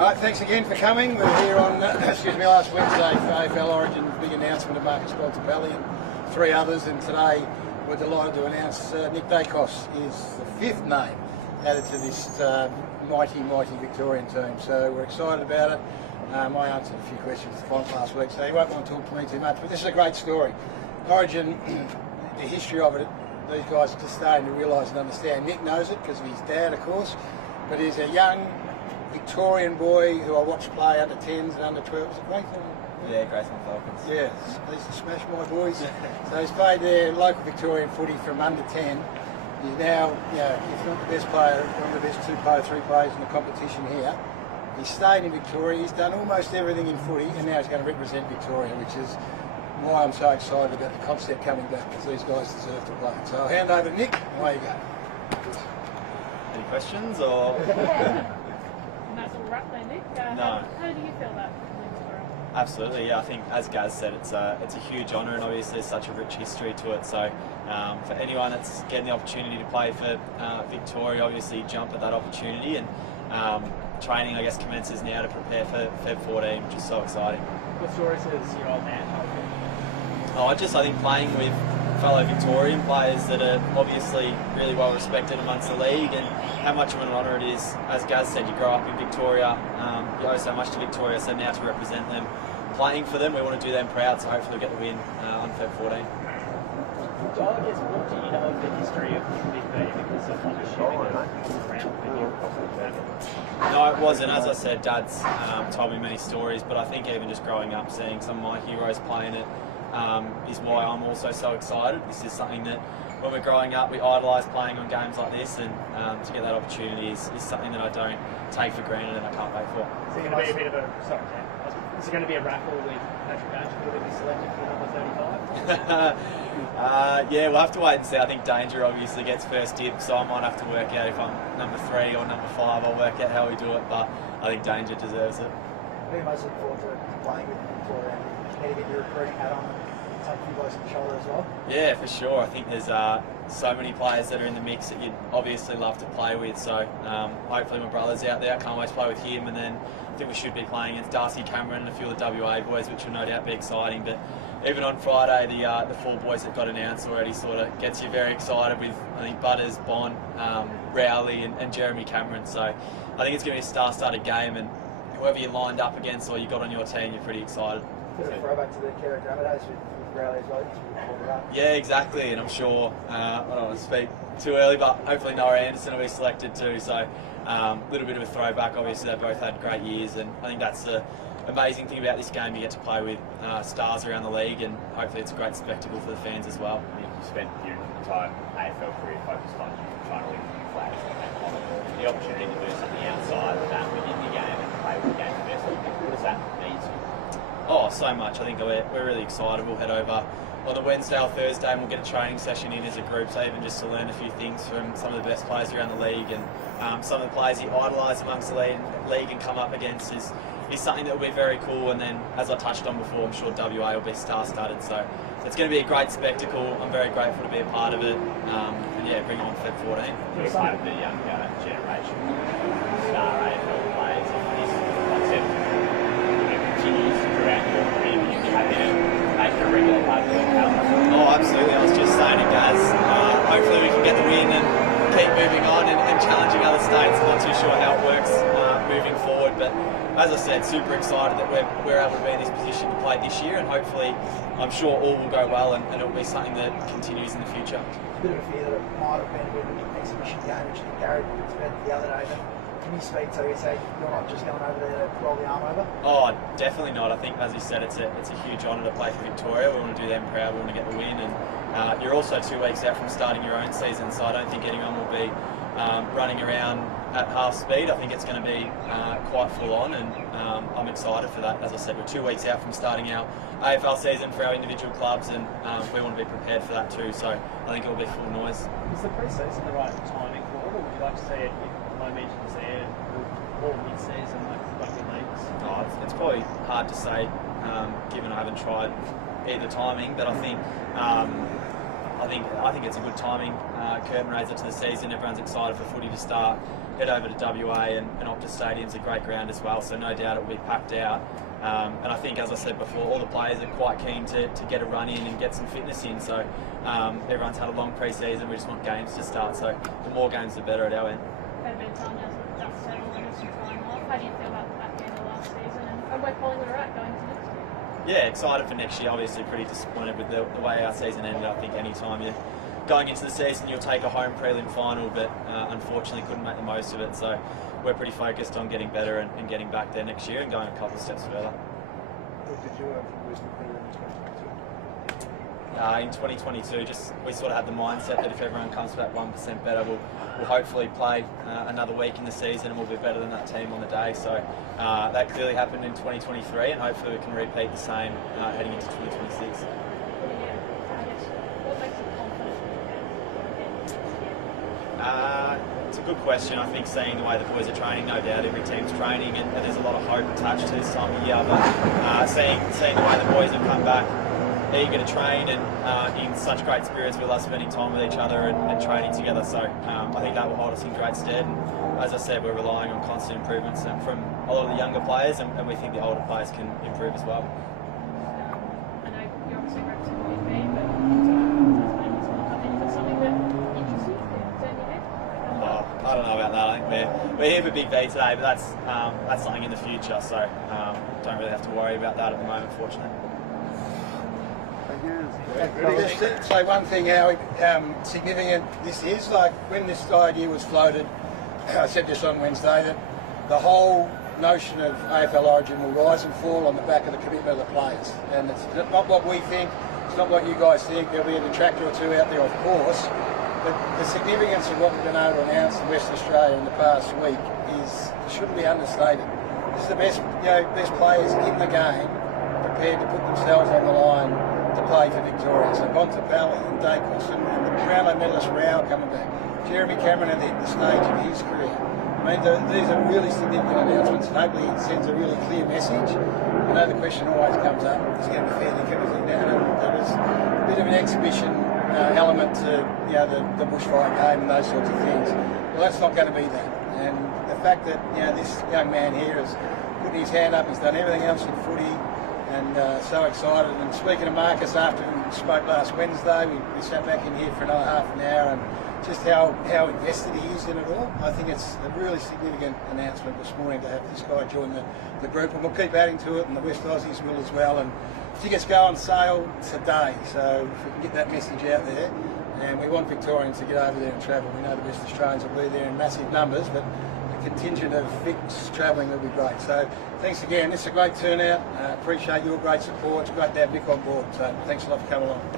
Alright, thanks again for coming. We're here on, last Wednesday for AFL Origin's big announcement of Marcus Bontempelli and 3 others, and today we're delighted to announce Nick Daicos is the 5th name added to this mighty Victorian team. So we're excited about it. I answered a few questions to Font last week, so he won't want to talk to me too much, but this is a great story. Origin, the history of it, these guys are just starting to realise and understand. Nick knows it because of his dad, of course, but he's a young Victorian boy who I watched play under 10s and under 12s. Was it Grayson? Yeah, Grayson Falcons. Yeah, they used to smash my boys. So he's played their local Victorian footy from under 10. He's now, if not the best player, one of the best 3 players in the competition here. He's stayed in Victoria, he's done almost everything in footy, and now he's going to represent Victoria, which is why I'm so excited about the concept coming back, because these guys deserve to play. So I'll hand over to Nick, and away you go. Any questions, or...? And that's all right there, Nick. No. How do you feel that? Absolutely, yeah. I think, as Gaz said, it's a huge honour, and obviously there's such a rich history to it. So for anyone that's getting the opportunity to play for Victoria, obviously jump at that opportunity, and training, I guess, commences now to prepare for Feb 14, which is so exciting. What story says your old man? I think playing with fellow Victorian players that are obviously really well respected amongst the league, and how much of an honour it is. As Gaz said, you grow up in Victoria, you owe so much to Victoria, so now to represent them, playing for them, we want to do them proud, so hopefully we'll get the win on Feb 14. So I guess, what do you know of the history of Big B, because of what you're shooting around with you? No, it wasn't. As I said, Dad's told me many stories, but I think even just growing up, seeing some of my heroes playing it, is why I'm also so excited. This is something that when we're growing up we idolise playing on games like this, and to get that opportunity is something that I don't take for granted and I can't wait for. Is it going to be a bit of a... Sorry, Dan. Is it going to be a raffle with Patrick Dangerfield if he's selected for number 35? Yeah, we'll have to wait and see. I think Danger obviously gets first dibs, so I might have to work out if I'm number 3 or number 5. I'll work out how we do it, but I think Danger deserves it. What are you most looking forward to playing with Victoria? You need to get your recruiting hat on and take a few blows on the shoulder as well? Yeah, for sure. I think there's so many players that are in the mix that you'd obviously love to play with, so hopefully my brother's out there. I can't wait to play with him, and then I think we should be playing against Darcy Cameron and a few of the WA boys, which will no doubt be exciting. But even on Friday, the 4 boys that got announced already sort of gets you very excited with, I think, Butters, Bond, Rowley and Jeremy Cameron. So I think it's going to be a star-studded game, and whoever you're lined up against or you got on your team, you're pretty excited. Bit of a throwback to the Kerry Drama days with Rowley as well. Yeah, exactly, and I'm sure, I don't want to speak too early, but hopefully Noah Anderson will be selected too, so a little bit of a throwback. Obviously they both had great years, and I think that's the amazing thing about this game. You get to play with stars around the league, and hopefully it's a great spectacle for the fans as well. You spent your entire AFL career focused on trying to win flags and the opportunity to do something outside of that within the game and play with the game the best. What does that mean to you? Oh, so much. I think we're really excited. We'll head over on the Wednesday or Thursday and we'll get a training session in as a group, so even just to learn a few things from some of the best players around the league, and some of the players you idolise amongst the league and come up against is something that will be very cool. And then, as I touched on before, I'm sure WA will be star-studded, so it's going to be a great spectacle. I'm very grateful to be a part of it, and yeah, bring on Feb 14. You're part of the younger generation star AFL players, and this concept continues throughout your career. You'd be happy to make it a regular part of the calendar. Oh, absolutely. I was just saying to Gaz, hopefully we can get the win and keep moving on and challenging other states. I'm not too sure how it works moving forward, but as I said, super excited that we're able to be in this position to play this year, and hopefully I'm sure all will go well, and it'll be something that continues in the future. A bit of a fear that it might have been a bit of an exhibition game, which Garry said the other day, but can you speak to, say, you're not just going over there to roll the arm over? Oh, definitely not. I think, as you said, it's a huge honour to play for Victoria. We want to do them proud, we want to get the win, and you're also 2 weeks out from starting your own season, so I don't think anyone will be running around at half speed. I think it's going to be quite full on, and I'm excited for that. As I said, we're 2 weeks out from starting our AFL season for our individual clubs, and we want to be prepared for that too, so I think it will be full noise. Is the pre-season the right timing for it, or would you like to see it if momentum's there or mid-season like the leagues? Oh, it's probably hard to say, given I haven't tried either timing, but I think I think it's a good timing. Curtain raiser to the season. Everyone's excited for footy to start. Head over to WA and Optus Stadium's a great ground as well, so no doubt it will be packed out. And I think, as I said before, all the players are quite keen to get a run in and get some fitness in. So everyone's had a long pre-season. We just want games to start. So the more games, the better at our end. Had a bit of time now to dust settle and some time off. How do you feel about the back end of last season and where Collingwood are at going to next year? Yeah, excited for next year. Obviously pretty disappointed with the way our season ended. I think any time you're going into the season you'll take a home prelim final, but unfortunately couldn't make the most of it. So we're pretty focused on getting better and getting back there next year and going a couple of steps further. What did you have from losing prelim in 2022? In 2022, we sort of had the mindset that if everyone comes back 1% better, we'll hopefully play another week in the season and we'll be better than that team on the day. So that clearly happened in 2023, and hopefully we can repeat the same heading into 2026. What makes you confident It's a good question. I think seeing the way the boys are training, no doubt every team's training, and there's a lot of hope attached to this time of year. But seeing the way the boys have come back, eager to train and in such great spirits with us, spending time with each other and training together. So I think that will hold us in great stead. And as I said, we're relying on constant improvements from a lot of the younger players, and we think the older players can improve as well. I know you're obviously representing Big B, but is it something that interests you? Turn your head? I don't know about that. I think we're here for Big B today, but that's something in the future. So don't really have to worry about that at the moment, fortunately. Just say one thing, how significant this is. Like when this idea was floated, I said this on Wednesday, that the whole notion of AFL Origin will rise and fall on the back of the commitment of the players. And it's not what we think, it's not what you guys think. There'll be a detractor or two out there, of course, but the significance of what we've been able to announce in Western Australia in the past week shouldn't be understated. This is the best players in the game prepared to put themselves on the line to play for Victoria. So Bontempelli and Daicos and the Brownlow medalist Rao coming back. Jeremy Cameron at the stage of his career. I mean, these are really significant announcements, and hopefully it sends a really clear message. I know the question always comes up, is it going to be fair to keep everything down? And there was a bit of an exhibition element to the bushfire game and those sorts of things. Well, that's not going to be that. And the fact that this young man here has put his hand up, he's done everything else in footy, and so excited. And speaking to Marcus after we spoke last Wednesday, we sat back in here for another half an hour, and just how invested he is in it all. I think it's a really significant announcement this morning to have this guy join the group, and we'll keep adding to it, and the West Aussies will as well. And tickets go on sale today, so if we can get that message out there, and we want Victorians to get over there and travel. We know the West Australians will be there in massive numbers, but a contingent of Vics travelling will be great. So thanks again. This is a great turnout. Appreciate your great support. It's great to have Nick on board. So thanks a lot for coming along.